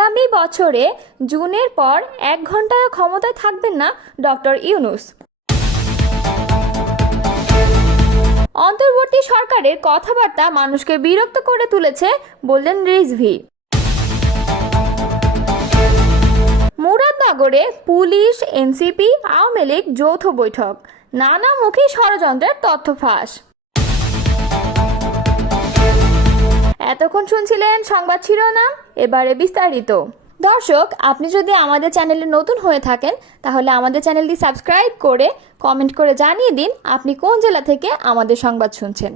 আগামী বছরে জুনের পর 1 ঘন্টায় ক্ষমতায় থাকবেন না ডক্টর ইউনূস। অন্তর্বর্তী সরকারের কথাবার্তা মানুষকে বিরক্ত করে তুলেছে বললেন রিজভী। মুরাদনগরে পুলিশ, এনসিপি, আওয়ামী লীগ যৌথ বৈঠক, নানামুখী ষড়যন্ত্রের তথ্য ফাঁস। এতক্ষণ শুনছিলেন সংবাদ শিরোনাম, এবারে বিস্তারিত। দর্শক, আপনি যদি আমাদের চ্যানেলে নতুন হয়ে থাকেন তাহলে আমাদের চ্যানেলটি সাবস্ক্রাইব করে কমেন্ট করে জানিয়ে দিন আপনি কোন জেলা থেকে আমাদের সংবাদ শুনছেন।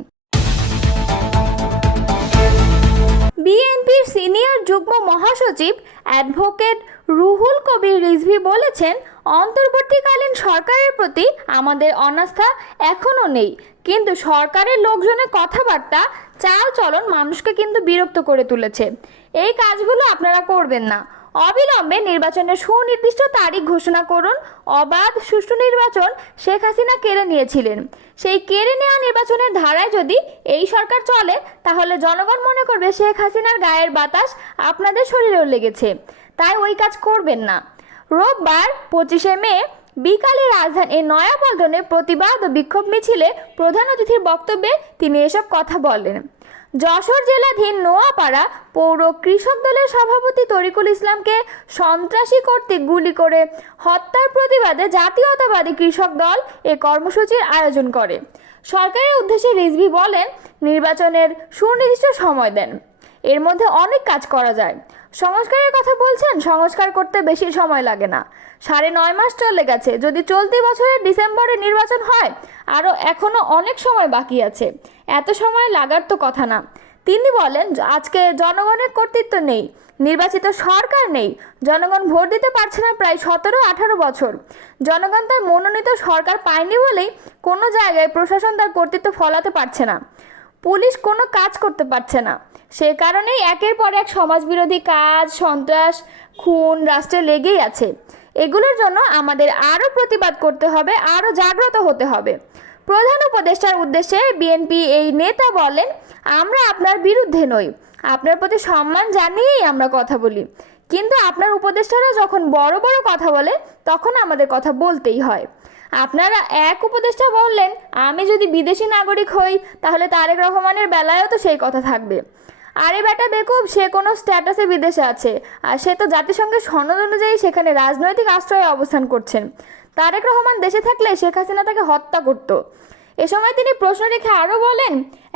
বিএনপির সিনিয়র যুগ্ম মহাসচিব অ্যাডভোকেট রুহুল কবির রিজভী বলেছেন, অন্তর্বর্তীকালীন সরকারের প্রতি আমাদের অনাস্থা এখনও নেই, কিন্তু সরকারের লোকজনের কথাবার্তা, চাল চলন মানুষকে কিন্তু বিরক্ত করে তুলেছে। এই কাজগুলো আপনারা করবেন না। অবিলম্বে নির্বাচনের সুনির্দিষ্ট তারিখ ঘোষণা করুন। অবাধ সুষ্ঠু নির্বাচন শেখ হাসিনা কেড়ে নিয়েছিলেন। সেই কেড়ে নেওয়া নির্বাচনের ধারায় যদি এই সরকার চলে তাহলে জনগণ মনে করবে শেখ হাসিনার গায়ের বাতাস আপনাদের শরীরেও লেগেছে, তাই ওই কাজ করবেন না। রোববার 25শে মে বিকালে রাজধানীর নয়াপল্টনে প্রতিবাদ ও বিক্ষোভ মিছিলে প্রধান অতিথির বক্তব্যে তিনি এসব কথা বলেন। যশোর জেলাধীন নোয়াপাড়া পৌর কৃষক দলের সভাপতি তরিকুল ইসলামকে সন্ত্রাসী কর্তৃক গুলি করে হত্যার প্রতিবাদে জাতীয়তাবাদী কৃষক দল এ কর্মসূচির আয়োজন করে। সরকারের উদ্দেশ্যে রিজভী বলেন, নির্বাচনের সুনির্দিষ্ট সময় দেন, এর মধ্যে অনেক কাজ করা যায়। সংস্কারের কথা বলছেন, সংস্কার করতে বেশি সময় লাগে না, 9.5 মাস চলে গেছে। যদি চলতি বছরের ডিসেম্বরে নির্বাচন হয়, এখনো অনেক সময় বাকি আছে, এত সময় লাগার তো কথা না। তিনি বলেন, আজকে জনগণের কর্তৃত্ব নেই, নির্বাচিত সরকার নেই, জনগণ ভোট দিতে পারছে না প্রায় 17-18 বছর। জনগণ তার মনোনীত সরকার পায়নি বলেই কোনো জায়গায় প্রশাসন তার কর্তৃত্ব ফলাতে পারছে না, পুলিশ কোনো কাজ করতে পারছে না। সে কারণেই একের পর এক সমাজবিরোধী কাজ, সন্ত্রাস, খুন রাষ্ট্রে লেগেই আছে। এগুলোর জন্য আমাদের আরও প্রতিবাদ করতে হবে, আরও জাগ্রত হতে হবে। প্রধান উপদেষ্টার উদ্দেশ্যে বিএনপি এই নেতা বলেন, আমরা আপনার বিরুদ্ধে নই, আপনার প্রতি সম্মান জানিয়েই আমরা কথা বলি, কিন্তু আপনার উপদেষ্টারা যখন বড় বড় কথা বলে তখন আমাদের কথা বলতেই হয়। আপনারা এক উপদেষ্টা বললেন, আমি যদি বিদেশি নাগরিক হই তাহলে তারেক রহমানের বেলায়ও তো সেই কথা থাকবে। আরে বেটা বেকুব, সে কোনো স্ট্যাটাসে বিদেশে আছে, আর সে তো জাতিসংঘের সনদ অনুযায়ী সেখানে রাজনৈতিক আশ্রয়ে অবস্থান করছেন। তারেক রহমান দেশে থাকলে শেখ হাসিনা তাকে হত্যা করত। এ সময় তিনি প্রশ্ন রেখে আরও বলেন,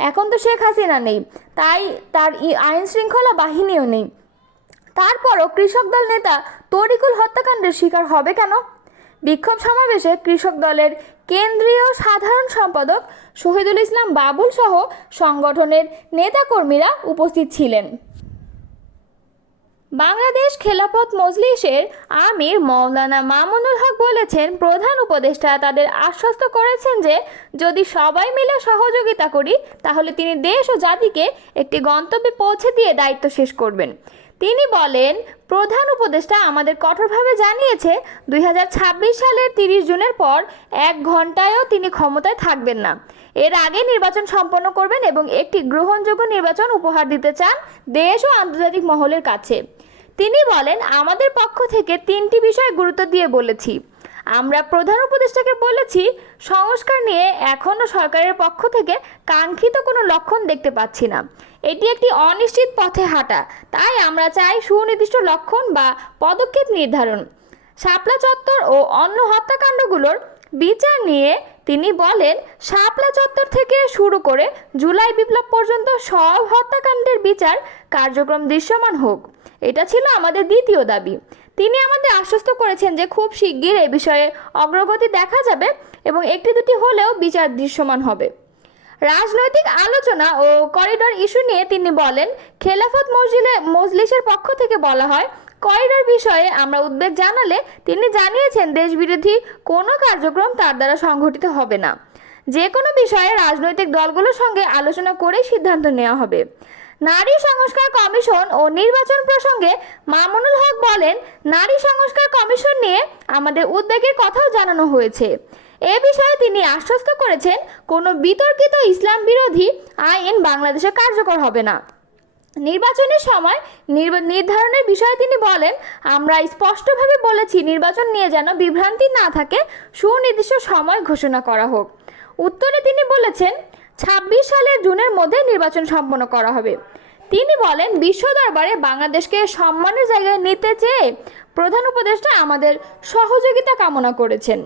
এখন তো শেখ হাসিনা নেই, তাই তার আইন শৃঙ্খলা বাহিনীও নেই, তারপরও কৃষক দল নেতা তরিকুল হত্যাকাণ্ডের শিকার হবে কেন? বিক্ষোভ সমাবেশে কৃষক দলের কেন্দ্রীয় সাধারণ সম্পাদক শহীদুল ইসলাম বাবুল সহ সংগঠনের নেতাকর্মীরা উপস্থিত ছিলেন। বাংলাদেশ খেলাফত মজলিসের আমির মাওলানা মামুনুল হক বলেছেন, প্রধান উপদেষ্টা তাদের আশ্বস্ত করেছেন যে যদি সবাই মিলে সহযোগিতা করি তাহলে তিনি দেশ ও জাতিকে একটি গন্তব্যে পৌঁছে দিয়ে দায়িত্ব শেষ করবেন। তিনি বলেন, প্রধান উপদেষ্টা আমাদের কঠোরভাবে জানিয়েছে 2026 সালের 30 জুনের পর 1 ঘন্টায়ও তিনি ক্ষমতায় থাকবেন না। এর আগে নির্বাচন সম্পন্ন করবেন এবং একটি গ্রহণযোগ্য নির্বাচন উপহার দিতে চান দেশ ও আন্তর্জাতিক মহলের কাছে। তিনি বলেন, আমাদের পক্ষ থেকে 3টি বিষয় গুরুত্ব দিয়ে বলেছি। আমরা প্রধান উপদেষ্টাকে বলেছি, সংস্কার নিয়ে এখনও সরকারের পক্ষ থেকে কাঙ্ক্ষিত কোনো লক্ষণ দেখতে পাচ্ছি না, এটি একটি অনিশ্চিত পথে হাঁটা, তাই আমরা চাই সুনির্দিষ্ট লক্ষণ বা পদক্ষেপ নির্ধারণ। শাপলা চত্বর ও অন্য হত্যাকাণ্ডগুলোর বিচার নিয়ে তিনি বলেন, শাপলা চত্বর থেকে শুরু করে জুলাই বিপ্লব পর্যন্ত সব হত্যাকাণ্ডের বিচার কার্যক্রম দৃশ্যমান হোক, এটা ছিল আমাদের দ্বিতীয় দাবি। তিনি আমাদের আশ্বস্ত করেছেন যে খুব শিগগির এ বিষয়ে অগ্রগতি দেখা যাবে এবং একটি দুটি হলেও বিচার দৃশ্যমান হবে। রাজনৈতিক আলোচনা ও করিডোর ইস্যু নিয়ে তিনি বলেন, খেলাফত মজলিসের পক্ষ থেকে বলা হয়, করিডোর বিষয়ে আমরা উদ্বেগ জানালে তিনি জানিয়েছেন দেশবিরোধী কোনো কার্যক্রম তার দ্বারা সংঘটিত হবে না। যে কোনো বিষয়ে রাজনৈতিক দলগুলোর সঙ্গে আলোচনা করেই সিদ্ধান্ত নেওয়া হবে। নারী সংস্কার কমিশন ও নির্বাচন প্রসঙ্গে মামুনুল হক বলেন, নারী সংস্কার কমিশন নিয়ে আমাদের উদ্বেগের কথাও জানানো হয়েছে। এ বিষয়ে তিনি আশ্বস্ত করেছেন, কোনো বিতর্কিত ইসলাম বিরোধী আইন বাংলাদেশে কার্যকর হবে না। নির্বাচনের সময় নির্ধারণের বিষয়ে তিনি বলেন, আমরা স্পষ্টভাবে বলেছি নির্বাচন নিয়ে যেন বিভ্রান্তি না থাকে, সুনির্দিষ্ট সময় ঘোষণা করা হোক। উত্তরে তিনি বলেছেন ২৬ সালের জুনের মধ্যে নির্বাচন সম্পন্ন করা হবে। তিনি বলেন, বিশ্ব দরবারে বাংলাদেশকে সম্মানের জায়গায় নিতে চেয়ে প্রধান উপদেষ্টা আমাদের সহযোগিতা কামনা করেছেন।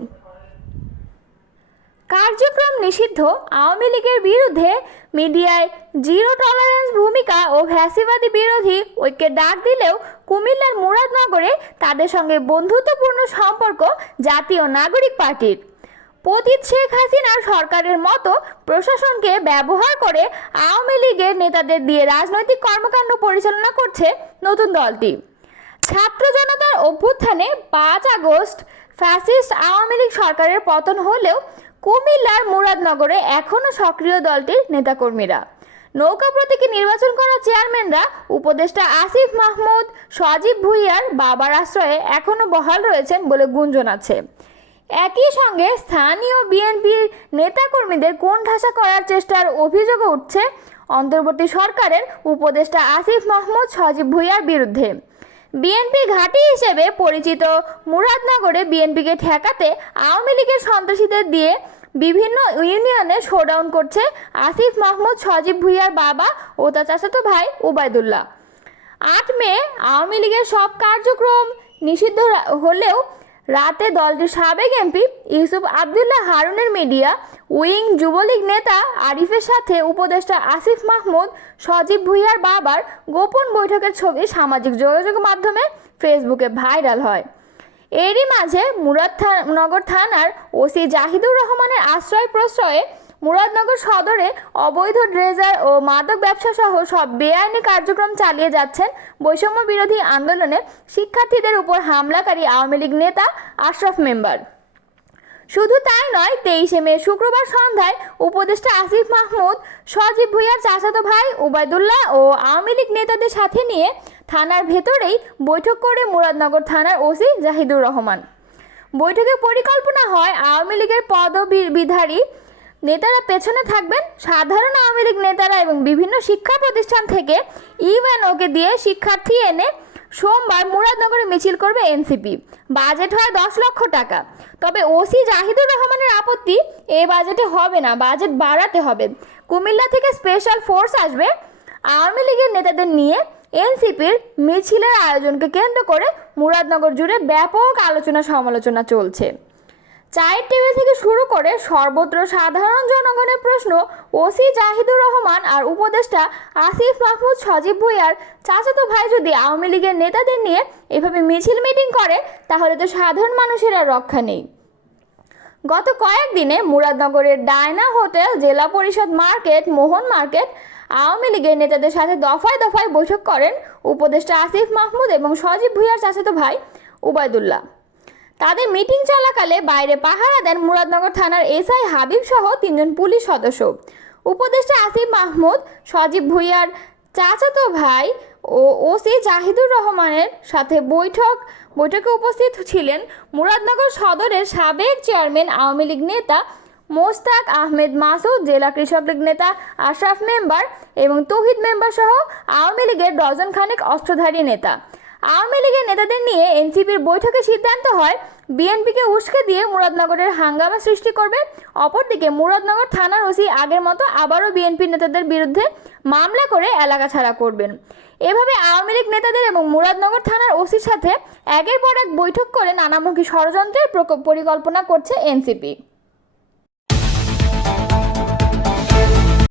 কার্যক্রম নিষিদ্ধ আওয়ামী লীগের বিরুদ্ধে মিডিয়ায় জিরো টলারেন্স ভূমিকা ও ফ্যাসিবাদী বিরোধী ঐক্যের ডাক দিলেও কুমিল্লার মুরাদনগরে তাদের সঙ্গে বন্ধুত্বপূর্ণ সম্পর্ক জাতীয় নাগরিক পার্টির। পতিত শেখ হাসিনার সরকারের মতো প্রশাসনকে ব্যবহার করে আওয়ামী লীগের নেতাদের দিয়ে রাজনৈতিক কর্মকাণ্ড পরিচালনা করছে নতুন দলটি। ছাত্র জনতার অভ্যুত্থানে ৫ আগস্ট ফ্যাসিস্ট আওয়ামী লীগ সরকারের পতন হলেও কুমিল্লার মুরাদনগরে এখনও সক্রিয় দলটির নেতাকর্মীরা। নৌকা প্রতীকে নির্বাচন করা চেয়ারম্যানরা উপদেষ্টা আসিফ মাহমুদ, সজীব ভুঁইয়ার বাবার আশ্রয়ে এখনও বহাল রয়েছেন বলে গুঞ্জন আছে। একই সঙ্গে স্থানীয় বিএনপির নেতাকর্মীদের কোণঠাসা করার চেষ্টার অভিযোগও উঠছে অন্তর্বর্তী সরকারের উপদেষ্টা আসিফ মাহমুদ, সজীব ভুঁইয়ার বিরুদ্ধে। বিএনপি ঘাঁটি হিসেবে পরিচিত মুরাদনগরে বিএনপিকে ঠেকাতে আওয়ামী লীগের সন্ত্রাসীদের দিয়ে বিভিন্ন ইউনিয়নে শোডাউন করছে আসিফ মাহমুদ, সজীব ভুঁইয়ার বাবা ও তার চাচাতো ভাই ওবায়দুল্লাহ। ৮ মে আওয়ামী লীগের সব কার্যক্রম নিষিদ্ধ হলেও রাতে দলটির সাবেক এমপি ইউসুফ আবদুল্লাহ হারুনের মিডিয়া উইং যুবলীগ নেতা আরিফের সাথে উপদেষ্টা আসিফ মাহমুদ, সজীব ভুঁইয়ার বাবার গোপন বৈঠকের ছবি সামাজিক যোগাযোগ মাধ্যমে ফেসবুকে ভাইরাল হয়। এরই মাঝে মুরাদনগর থানার ওসি জাহিদুর রহমানের আশ্রয় প্রশ্রয়ে মুরাদনগর সদরে অবৈধ ড্রেজার ও মাদক ব্যবসা সহ সব বেআইনি কার্যক্রম চালিয়ে যাচ্ছেন বৈষম্য বিরোধী আন্দোলনে শিক্ষার্থীদের উপর হামলাকারী আওয়ামী লীগ নেতা আশরাফ মেম্বার। শুধু তাই নয়, 23 মে শুক্রবার সন্ধ্যায় উপদেষ্টা আসিফ মাহমুদ, সজীব ভুঁইয়ার চাচাতো ভাই ওবায়দুল্লাহ ও আওয়ামী লীগ নেতাদের সাথে নিয়ে থানার ভেতরেই বৈঠক করে মুরাদনগর থানার ওসি জাহিদুর রহমান। বৈঠকে পরিকল্পনা হয় আওয়ামী লীগের পদবিধারী নেতারা পেছনে থাকবেন, সাধারণ আওয়ামী লীগ নেতারা এবং বিভিন্ন শিক্ষা প্রতিষ্ঠান থেকে ইউএনওকে দিয়ে শিক্ষার্থী এনে সোমবার মুরাদনগরে মিছিল করবে এনসিপি। বাজেট হয় 10 লক্ষ টাকা। তবে ওসি জাহিদুর রহমানের আপত্তি, এ বাজেটে হবে না, বাজেট বাড়াতে হবে। কুমিল্লা থেকে স্পেশাল ফোর্স আসবে। আওয়ামী লীগের নেতাদের নিয়ে এনসিপির মিছিলের আয়োজনকে কেন্দ্র করে মুরাদনগর জুড়ে ব্যাপক আলোচনা সমালোচনা চলছে। চায়ের টেবিল থেকে শুরু করে সর্বত্র সাধারণ জনগণের প্রশ্ন, ওসি জাহিদুর রহমান আর উপদেষ্টা আসিফ মাহমুদ, সজীব ভুঁইয়ার চাচাতো ভাই যদি আওয়ামী লীগের নেতাদের নিয়ে এভাবে মিছিল মিটিং করে তাহলে তো সাধারণ মানুষের আর রক্ষা নেই। গত কয়েকদিনে মুরাদনগরের ডায়না হোটেল, জেলা পরিষদ মার্কেট, মোহন মার্কেট আওয়ামী লীগের নেতাদের সাথে দফায় দফায় বৈঠক করেন উপদেষ্টা আসিফ মাহমুদ এবং সজীব ভুঁইয়ার চাচাতো ভাই ওবায়দুল্লাহ। তাদের মিটিং চলাকালে বাইরে পাহারা দেন মুরাদনগর থানার এসআই হাবিব সহ 3 জন পুলিশ সদস্য। উপদেষ্টা আসিফ মাহমুদ, সজীব ভুঁইয়ার চাচাতো ভাই ও ওসি জাহিদুর রহমানের সাথে বৈঠকে উপস্থিত ছিলেন মুরাদনগর সদরের সাবেক চেয়ারম্যান আওয়ামী লীগ নেতা মোস্তাক আহমেদ মাসুদ, জেলা কৃষক লীগ নেতা আশরাফ মেম্বার এবং তৌহিদ মেম্বার সহ আওয়ামী লীগের ডজন খানেক অস্ত্রধারী নেতা। আওয়ামী লীগের নেতাদের নিয়ে এনসিপির বৈঠকে সিদ্ধান্ত হয় বিএনপিকে উস্কে দিয়ে মুরাদনগরের হাঙ্গামা সৃষ্টি করবে। অপরদিকে মুরাদনগর থানার ওসি আগের মতো আবারও বিএনপি নেতাদের বিরুদ্ধে মামলা করে এলাকা ছাড়া করবেন। এভাবে আওয়ামী লীগ নেতাদের এবং মুরাদনগর থানার ওসির সাথে একের পর এক বৈঠক করে নানামুখী ষড়যন্ত্রের পরিকল্পনা করছে এনসিপি।